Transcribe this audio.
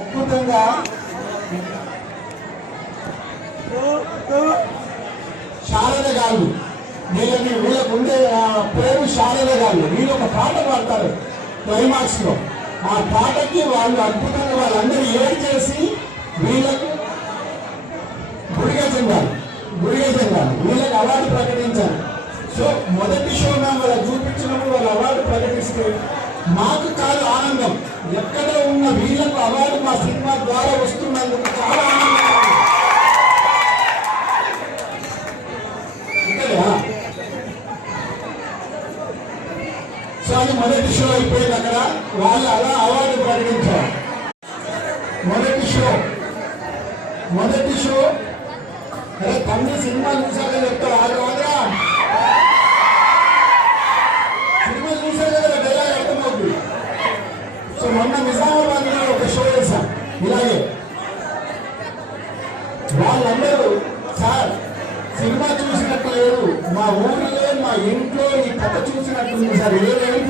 అద్భుతంగా శారద గారు వీళ్ళకు ఉండే పేరు శారద గారు. వీళ్ళు ఒక పాట పాడతారు క్లైమాక్స్ లో. ఆ పాటకి వాళ్ళు అద్భుతంగా వాళ్ళందరూ ఏడ్ చేసి వీళ్ళకు గుడిగజం గారు వీళ్ళకి అవార్డు ప్రకటించారు. సో మొదటి షో మేము వాళ్ళకి చూపించినప్పుడు వాళ్ళు అవార్డు ప్రకటిస్తే మాకు కాదు ఆనందం, ఎక్కడ ఉన్న వీళ్ళకు అవార్డు మా సినిమా ద్వారా వస్తున్నందుకు చాలా ఆనందంగా. సో అది మొదటి షో అయిపోయింది. అక్కడ వాళ్ళు అలా అవార్డు ప్రకటించారు. మొదటి షో అరే తమ్మి సినిమా చూసాక చెప్తారు 600 సినిమా చూసాక కదా డైలాగ్ అర్థమవుతుంది. సో మొన్న నిజామాబాద్ లో ఒక షో చేశాం ఇలాగే. వాళ్ళందరూ సార్ సినిమా చూసినట్టు లేదు, మా ఊరిలో మా ఇంట్లో ఈ కథ చూసినట్టుంది సార్, ఏమేమి